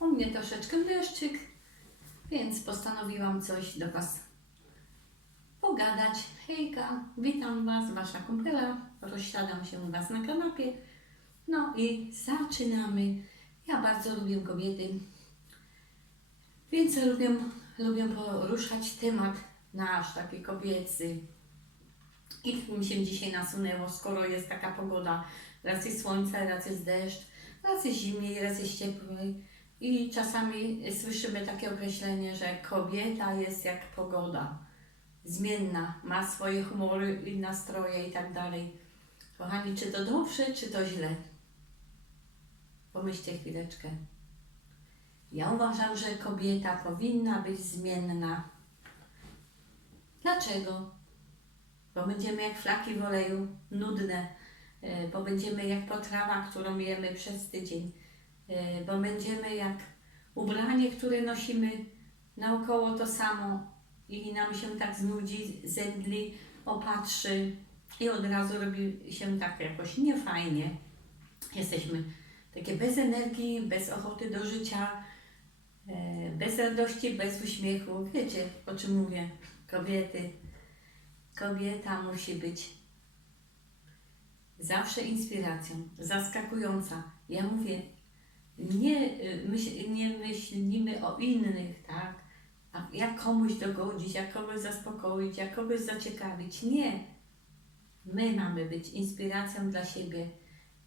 u mnie troszeczkę deszczyk, więc postanowiłam coś do Was pogadać. Hejka, witam Was, Wasza kumpela. Rozsiadam się u Was na kanapie. No i zaczynamy. Ja bardzo lubię kobiety, więc lubię, lubię poruszać temat nasz, taki kobiecy. I mi się dzisiaj nasunęło, skoro jest taka pogoda, raz jest słońce, raz jest deszcz, raz jest zimniej, raz jest cieplej. I czasami słyszymy takie określenie, że kobieta jest jak pogoda, zmienna, ma swoje humory i nastroje i tak dalej. Kochani, czy to dobrze, czy to źle? Pomyślcie chwileczkę. Ja uważam, że kobieta powinna być zmienna. Dlaczego? Bo będziemy jak flaki w oleju, nudne, bo będziemy jak potrawa, którą jemy przez tydzień, e, bo będziemy jak ubranie, które nosimy naokoło to samo i nam się tak znudzi, zemdli, opatrzy i od razu robi się tak jakoś niefajnie. Jesteśmy takie bez energii, bez ochoty do życia, e, bez radości, bez uśmiechu. Wiecie, o czym mówię? Kobiety. Kobieta musi być zawsze inspiracją, zaskakująca. Ja mówię, nie, y, myśl, nie myślimy o innych, tak? A jak komuś dogodzić, jak kogoś zaspokoić, jak kogoś zaciekawić. Nie. My mamy być inspiracją dla siebie.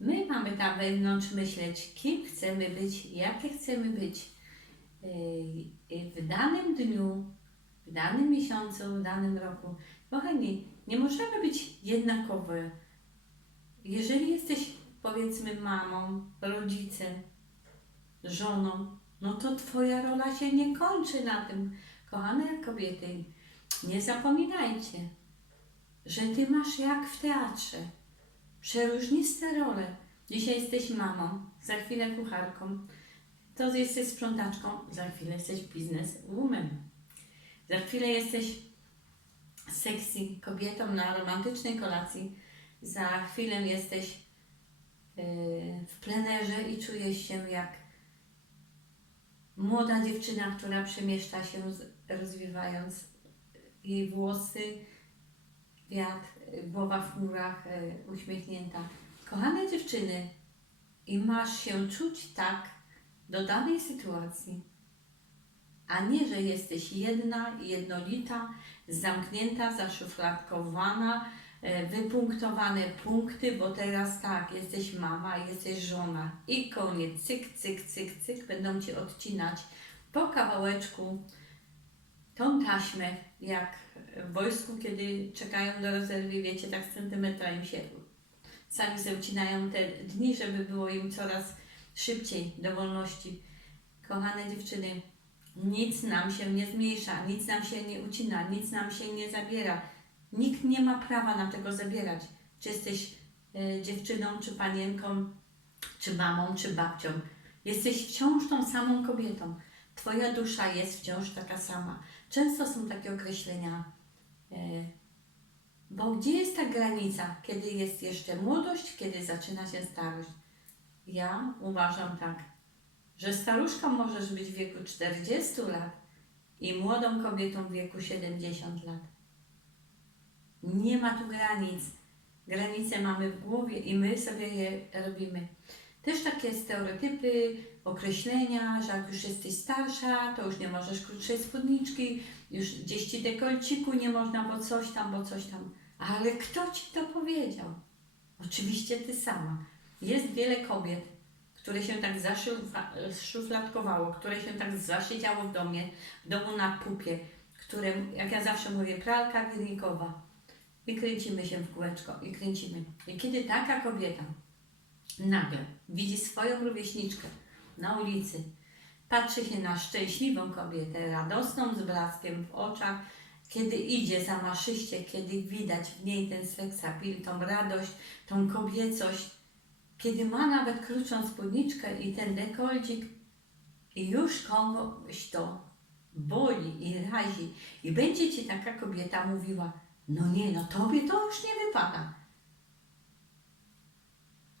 My mamy tam wewnątrz myśleć, kim chcemy być, jakie chcemy być yy, w danym dniu, w danym miesiącu, w danym roku. Kochani, nie możemy być jednakowe. Jeżeli jesteś, powiedzmy, mamą, rodzicem, żoną, no to Twoja rola się nie kończy na tym. Kochane kobiety, nie zapominajcie, że Ty masz jak w teatrze przeróżniste role. Dzisiaj jesteś mamą, za chwilę kucharką, to jesteś sprzątaczką, za chwilę jesteś bizneswoman. Za chwilę jesteś sexy kobietą na romantycznej kolacji, za chwilę jesteś yy, w plenerze i czujesz się jak młoda dziewczyna, która przemieszcza się, rozwiewając jej włosy, wiatr, y, głowa w chmurach, y, uśmiechnięta. Kochane dziewczyny, i masz się czuć tak do danej sytuacji, a nie, że jesteś jedna, jednolita, zamknięta, zaszufladkowana, wypunktowane punkty, bo teraz tak, jesteś mama, jesteś żona i koniec, cyk, cyk, cyk, cyk, będą Cię odcinać po kawałeczku tą taśmę, jak w wojsku, kiedy czekają do rezerwy, wiecie, tak z centymetra im się sami sobie ucinają te dni, żeby było im coraz szybciej do wolności. Kochane dziewczyny, nic nam się nie zmniejsza, nic nam się nie ucina, nic nam się nie zabiera. Nikt nie ma prawa nam tego zabierać. Czy jesteś e, dziewczyną, czy panienką, czy mamą, czy babcią. Jesteś wciąż tą samą kobietą. Twoja dusza jest wciąż taka sama. Często są takie określenia, e, bo gdzie jest ta granica, kiedy jest jeszcze młodość, kiedy zaczyna się starość? Ja uważam tak, że staruszką możesz być w wieku 40 lat i młodą kobietą w wieku 70 lat. Nie ma tu granic. Granice mamy w głowie i my sobie je robimy. Też takie stereotypy, określenia, że jak już jesteś starsza, to już nie możesz krótszej spódniczki, już gdzieś ci dekolciku nie można, bo coś tam, bo coś tam. Ale kto ci to powiedział? Oczywiście ty sama. Jest wiele kobiet, które się tak zaszufladkowało, które się tak zasiedziało w domie, w domu na pupie, które, jak ja zawsze mówię, pralka wirnikowa. I kręcimy się w kółeczko, i kręcimy. I kiedy taka kobieta nagle widzi swoją rówieśniczkę na ulicy, patrzy się na szczęśliwą kobietę, radosną z blaskiem w oczach, kiedy idzie zamaszyście, kiedy widać w niej ten seksapil, tą radość, tą kobiecość, kiedy ma nawet krótszą spódniczkę i ten dekolcik i już kogoś to boli i razi i będzie Ci taka kobieta mówiła, no nie, no Tobie to już nie wypada.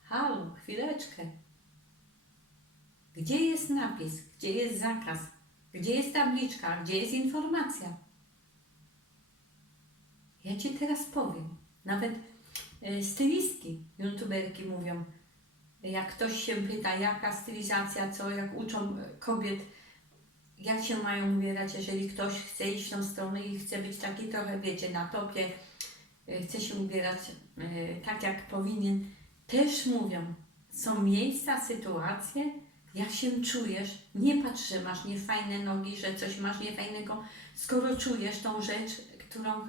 Halo, chwileczkę. Gdzie jest napis? Gdzie jest zakaz? Gdzie jest tabliczka? Gdzie jest informacja? Ja Ci teraz powiem. Nawet e, stylistki, youtuberki mówią, jak ktoś się pyta, jaka stylizacja, co, jak uczą e, kobiet, jak się mają ubierać, jeżeli ktoś chce iść w tą stronę i chce być taki trochę, wiecie, na topie, e, chce się ubierać e, tak, jak powinien, też mówią, są miejsca, sytuacje, jak się czujesz, nie patrz, że masz niefajne nogi, że coś masz niefajnego, skoro czujesz tą rzecz, którą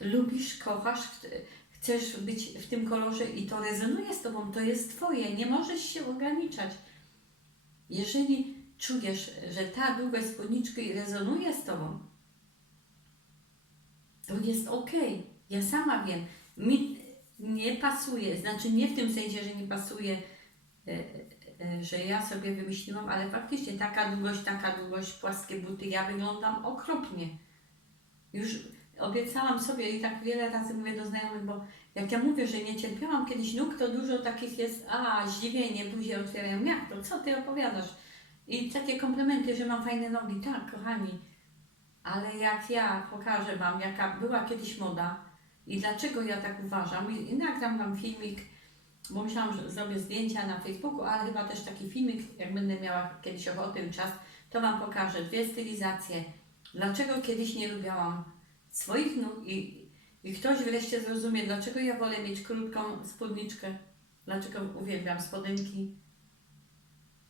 lubisz, kochasz, ch- chcesz być w tym kolorze i to rezonuje z Tobą, to jest Twoje, nie możesz się ograniczać. Jeżeli czujesz, że ta długa spódniczki rezonuje z Tobą, to jest ok. Ja sama wiem. Mi nie pasuje, znaczy nie w tym sensie, że nie pasuje, e, e, że ja sobie wymyśliłam, ale faktycznie taka długość, taka długość, płaskie buty, ja wyglądam okropnie. Już obiecałam sobie i tak wiele razy mówię do znajomych, bo jak ja mówię, że nie cierpiałam kiedyś nóg, to dużo takich jest, a zdziwienie, buzię otwierają, jak to, co ty opowiadasz? I takie komplementy, że mam fajne nogi, tak, kochani. Ale jak ja pokażę Wam, jaka była kiedyś moda i dlaczego ja tak uważam, i, nagram Wam filmik, bo myślałam, że zrobię zdjęcia na Facebooku, ale chyba też taki filmik, jak będę miała kiedyś ochotę i czas, to Wam pokażę dwie stylizacje, dlaczego kiedyś nie lubiałam swoich nóg i, i ktoś wreszcie zrozumie, dlaczego ja wolę mieć krótką spódniczkę, dlaczego uwielbiam spodenki,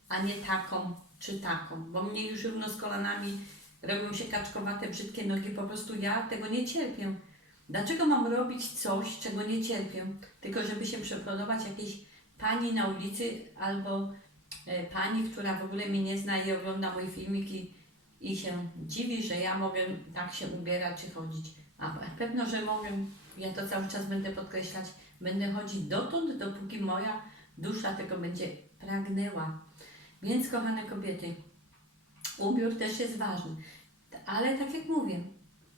a nie taką czy taką, bo mnie już równo z kolanami robią się kaczkowate, brzydkie nogi, po prostu ja tego nie cierpię. Dlaczego mam robić coś, czego nie cierpię, tylko żeby się przepodobać jakiejś pani na ulicy albo e, pani, która w ogóle mnie nie zna i ogląda mój filmik i, i się dziwi, że ja mogę tak się ubierać czy chodzić. A pewno, że mogę, ja to cały czas będę podkreślać, będę chodzić dotąd, dopóki moja dusza tego będzie pragnęła. Więc kochane kobiety, ubiór też jest ważny, ale tak jak mówię,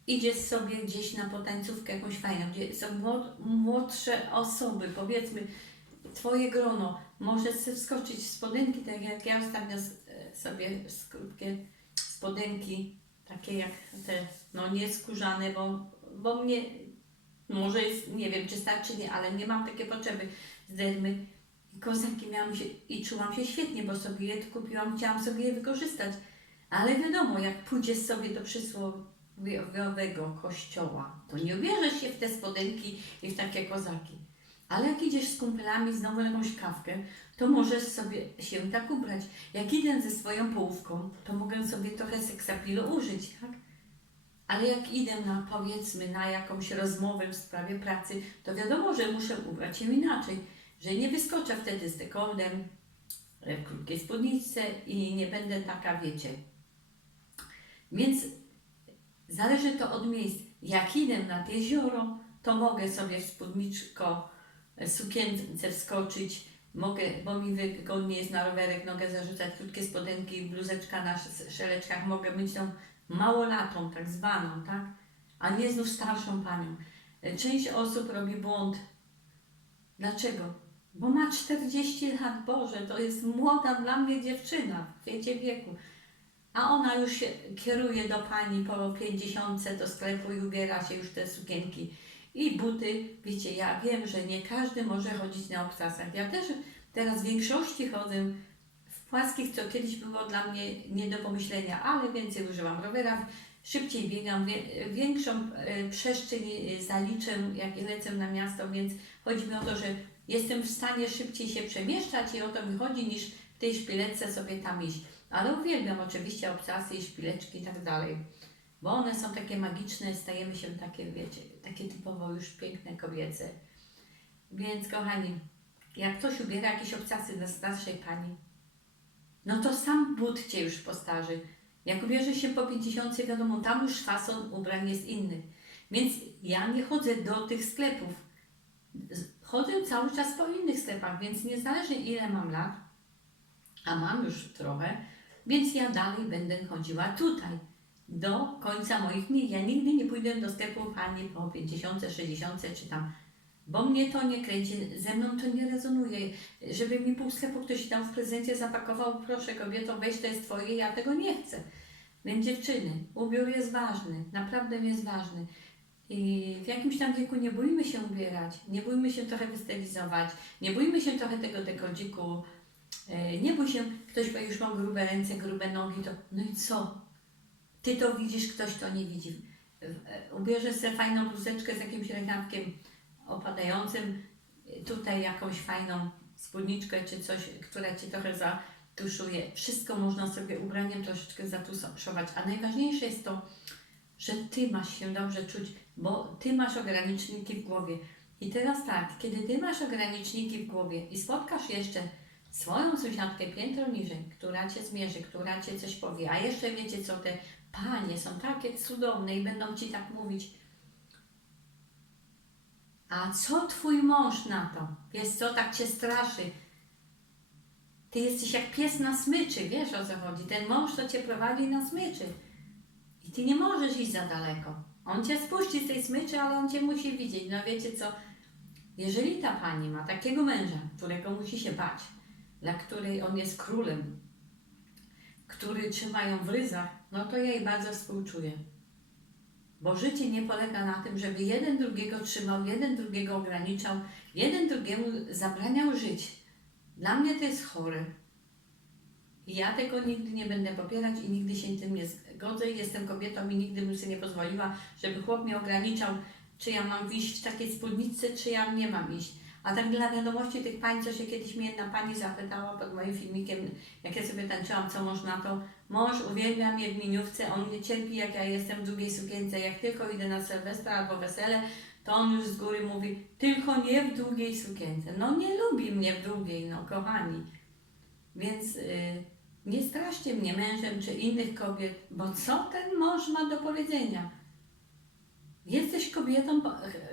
idziesz sobie gdzieś na potańcówkę jakąś fajną, gdzie są młod- młodsze osoby, powiedzmy, twoje grono, możesz sobie wskoczyć w spodenki, tak jak ja ostatnio sobie krótkie spodenki, takie jak te, no nie skórzane, bo, bo mnie, może jest, nie wiem czy starczy, nie, ale nie mam takie potrzeby. Z dermy. I kozaki miałam się i czułam się świetnie, bo sobie je kupiłam, chciałam sobie je wykorzystać. Ale wiadomo, jak pójdziesz sobie do przysłowiowego kościoła, to nie ubierzesz się w te spodenki i w takie kozaki. Ale jak idziesz z kumplami znowu na jakąś kawkę, to możesz sobie się tak ubrać. Jak idę ze swoją połówką, to mogę sobie trochę seksapilu użyć, tak? Ale jak idę na, powiedzmy, na jakąś rozmowę w sprawie pracy, to wiadomo, że muszę ubrać się inaczej, że nie wyskoczę wtedy z dekoldem, w krótkiej spódniczce i nie będę taka, wiecie. Więc zależy to od miejsc. Jak idę nad jezioro, to mogę sobie w spódniczko, e, sukience wskoczyć, mogę, bo mi wygodnie jest na rowerek nogę zarzucać, krótkie spodenki, bluzeczka na sz- szeleczkach, mogę być tą małolatą, tak zwaną, tak? A nie znów starszą panią. E, Część osób robi błąd. Dlaczego? Bo ma 40 lat, Boże, to jest młoda dla mnie dziewczyna w wiecie wieku. A ona już się kieruje do pani po 50 do sklepu i ubiera się już te sukienki. I buty, wiecie, ja wiem, że nie każdy może chodzić na obcasach. Ja też teraz w większości chodzę w płaskich, co kiedyś było dla mnie nie do pomyślenia, ale więcej używam rowera, szybciej biegam, większą e, przestrzeń e, zaliczę, jak lecę na miasto, więc chodzi mi o to, że jestem w stanie szybciej się przemieszczać i o to mi chodzi, niż w tej szpileczce sobie tam iść. Ale uwielbiam oczywiście obcasy i szpileczki i tak dalej, bo one są takie magiczne, stajemy się takie, wiecie, takie typowo już piękne kobiece. Więc kochani, jak ktoś ubiera jakieś obcasy dla starszej pani, no to sam but Cię już postarzy. Jak ubierze się po 50, wiadomo, tam już fason ubrań jest inny. Więc ja nie chodzę do tych sklepów. Chodzę cały czas po innych sklepach, więc niezależnie ile mam lat, a mam już trochę, więc ja dalej będę chodziła tutaj. Do końca moich dni. Ja nigdy nie pójdę do sklepu pani po 50, 60 czy tam bo mnie to nie kręci, ze mną to nie rezonuje. Żeby mi pół sklepu ktoś tam w prezencie zapakował, proszę kobieto, weź to jest twoje, ja tego nie chcę. Więc dziewczyny, ubiór jest ważny, naprawdę jest ważny. I w jakimś tam wieku nie bójmy się ubierać, nie bójmy się trochę wystylizować, nie bójmy się trochę tego dekodziku, e, nie bój się, ktoś powie, już mam grube ręce, grube nogi, to no i co? Ty to widzisz, ktoś to nie widzi. E, Ubierzesz sobie fajną bluzeczkę z jakimś rękawkiem opadającym, e, tutaj jakąś fajną spódniczkę czy coś, która Cię trochę zatuszuje. Wszystko można sobie ubraniem troszeczkę zatuszować, a najważniejsze jest to, że Ty masz się dobrze czuć, bo Ty masz ograniczniki w głowie. I teraz tak, kiedy Ty masz ograniczniki w głowie i spotkasz jeszcze swoją sąsiadkę piętro niżej, która Cię zmierzy, która Cię coś powie, a jeszcze wiecie co, te panie są takie cudowne i będą Ci tak mówić, a co Twój mąż na to? Wiesz co, tak Cię straszy. Ty jesteś jak pies na smyczy, wiesz o co chodzi. Ten mąż to Cię prowadzi na smyczy. I Ty nie możesz iść za daleko. On Cię spuści z tej smyczy, ale on Cię musi widzieć. No wiecie co, jeżeli ta pani ma takiego męża, którego musi się bać, dla której on jest królem, który trzyma ją w ryzach, no to jej bardzo współczuję. Bo życie nie polega na tym, żeby jeden drugiego trzymał, jeden drugiego ograniczał, jeden drugiemu zabraniał żyć. Dla mnie to jest chore. Ja tego nigdy nie będę popierać i nigdy się tym nie zgodzę. Jestem kobietą i nigdy bym sobie nie pozwoliła, żeby chłop mnie ograniczał, czy ja mam iść w takiej spódnicy, czy ja nie mam iść. A tak dla wiadomości tych pań, co się kiedyś mnie jedna pani zapytała pod moim filmikiem, jak ja sobie tańczyłam, co można to. Mąż uwielbia mnie w miniówce, on nie cierpi jak ja jestem w długiej sukience. Jak tylko idę na sylwestra albo wesele, to on już z góry mówi, tylko nie w długiej sukience. No nie lubi mnie w długiej, no kochani. Więc y, nie straszcie mnie mężem czy innych kobiet, bo co ten mąż ma do powiedzenia? Jesteś kobietą,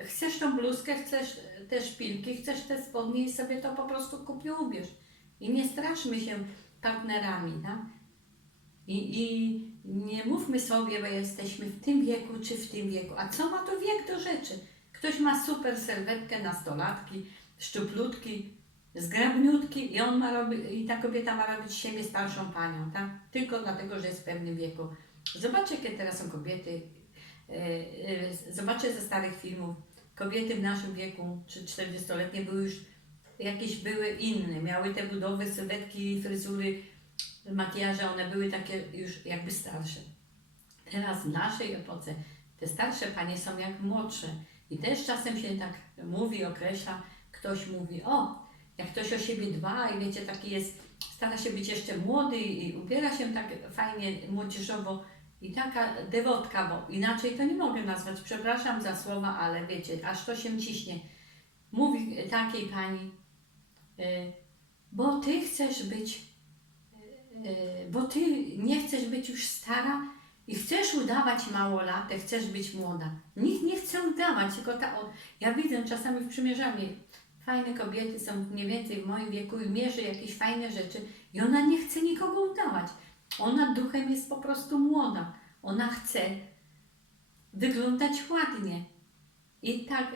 chcesz tą bluzkę, chcesz te szpilki, chcesz te spodnie i sobie to po prostu kup i ubierz. I nie straszmy się partnerami, tak? I, I nie mówmy sobie, bo jesteśmy w tym wieku czy w tym wieku. A co ma to wiek do rzeczy? Ktoś ma super serwetkę nastolatki, szczuplutki, zgrabniutki i on ma robić, i ta kobieta ma robić siebie starszą panią, tak? Tylko dlatego, że jest w pewnym wieku. Zobaczcie, jakie teraz są kobiety. e, e, Zobaczcie ze starych filmów. Kobiety w naszym wieku, czy 40-letnie, były już jakieś były inne. Miały te budowy, sylwetki, fryzury, makijaże, one były takie już jakby starsze. Teraz w naszej epoce te starsze panie są jak młodsze. I też czasem się tak mówi, określa, ktoś mówi, o, jak ktoś o siebie dba i wiecie, taki jest, stara się być jeszcze młody i ubiera się tak fajnie, młodzieżowo i taka dewotka, bo inaczej to nie mogę nazwać, przepraszam za słowa, ale wiecie, aż to się ciśnie. Mówi takiej pani, y, bo ty chcesz być, y, bo ty nie chcesz być już stara i chcesz udawać małolatę, chcesz być młoda. Nikt nie chce udawać, tylko ta, ja widzę czasami w przymierzalni, fajne kobiety są mniej więcej w moim wieku i mierzy jakieś fajne rzeczy i ona nie chce nikogo udawać. Ona duchem jest po prostu młoda. Ona chce wyglądać ładnie. I tak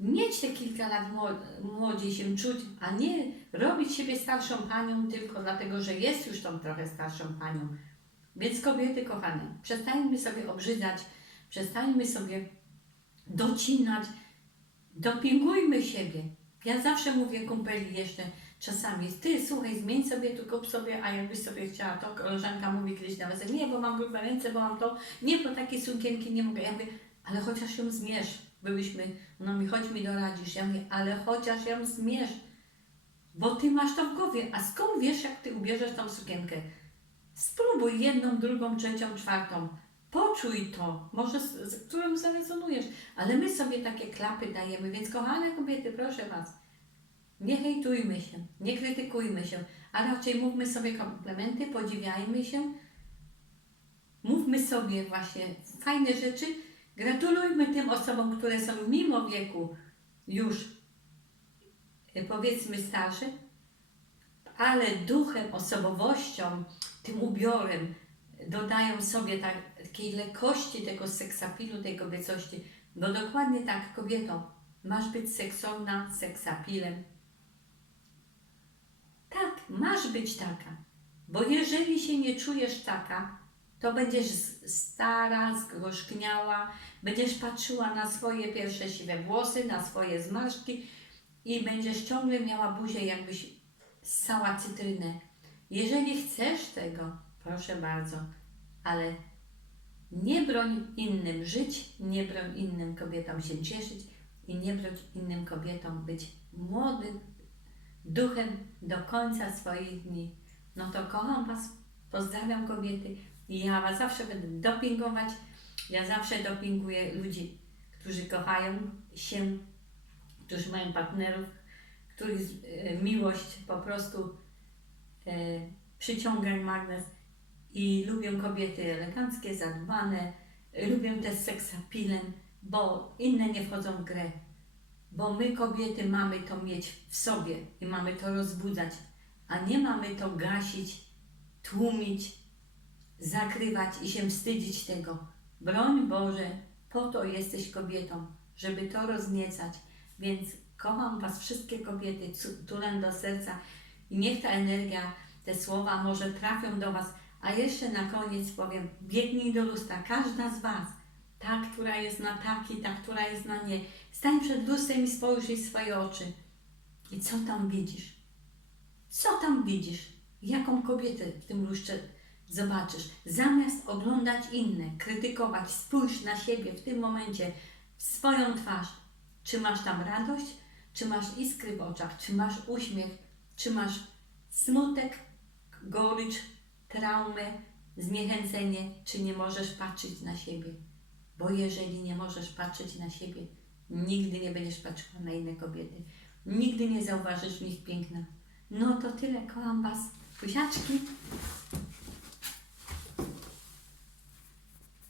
mieć te kilka lat mło- młodziej się czuć, a nie robić siebie starszą panią tylko dlatego, że jest już tą trochę starszą panią. Więc kobiety kochane, przestańmy sobie obrzydzać, przestańmy sobie docinać, dopingujmy siebie. Ja zawsze mówię kumpeli jeszcze czasami, ty słuchaj, zmień sobie tu, kup sobie, a jakbyś sobie chciała to, koleżanka mówi kiedyś na weselu, nie, bo mam grube ręce, bo mam to, nie, bo takie sukienki nie mogę. Ja mówię, ale chociaż ją zmierz. Byłyśmy, no mi chodź mi doradzisz. Ja mówię, ale chociaż ją zmierz, bo ty masz to w głowie. A skąd wiesz, jak ty ubierzesz tą sukienkę? Spróbuj jedną, drugą, trzecią, czwartą. Poczuj to, może z, z którą zarezonujesz, ale my sobie takie klapy dajemy, więc kochane kobiety, proszę Was, nie hejtujmy się, nie krytykujmy się, a raczej mówmy sobie komplementy, podziwiajmy się, mówmy sobie właśnie fajne rzeczy, gratulujmy tym osobom, które są mimo wieku już e, powiedzmy starsze, ale duchem, osobowością, tym ubiorem dodają sobie tak, takiej lekkości tego seksapilu, tej kobiecości. Bo dokładnie tak, kobieto, Masz być seksowna, seksapilem. Tak, masz być taka. Bo jeżeli się nie czujesz taka, to będziesz stara, zgorzkniała, będziesz patrzyła na swoje pierwsze siwe włosy, na swoje zmarszczki i będziesz ciągle miała buzię, jakbyś ssała cytrynę. Jeżeli chcesz tego, proszę bardzo, ale nie broń innym żyć, nie broń innym kobietom się cieszyć i nie broń innym kobietom być młodym duchem do końca swoich dni. No to kocham Was, pozdrawiam kobiety i ja Was zawsze będę dopingować. Ja zawsze dopinguję ludzi, którzy kochają się, którzy mają partnerów, których e, miłość po prostu e, przyciąga magnes i lubią kobiety eleganckie, zadbane, lubią też seksapilem, bo inne nie wchodzą w grę. Bo my kobiety mamy to mieć w sobie i mamy to rozbudzać, a nie mamy to gasić, tłumić, zakrywać i się wstydzić tego. Broń Boże, po to jesteś kobietą, żeby to rozniecać. Więc kocham Was wszystkie kobiety, tulem do serca i niech ta energia, te słowa może trafią do Was. A jeszcze na koniec powiem, biegnij do lustra, każda z Was, ta, która jest na tak i ta, która jest na nie. Stań przed lustrem i spojrzyj w swoje oczy. I co tam widzisz? Co tam widzisz? Jaką kobietę w tym lustrze zobaczysz? Zamiast oglądać inne, krytykować, spójrz na siebie w tym momencie, w swoją twarz. Czy masz tam radość? Czy masz iskry w oczach? Czy masz uśmiech? Czy masz smutek, gorycz, traumę, zniechęcenie? Czy nie możesz patrzeć na siebie? Bo jeżeli nie możesz patrzeć na siebie, nigdy nie będziesz patrzyła na inne kobiety. Nigdy nie zauważysz w nich piękna. No to tyle, kocham Was. Buziaczki.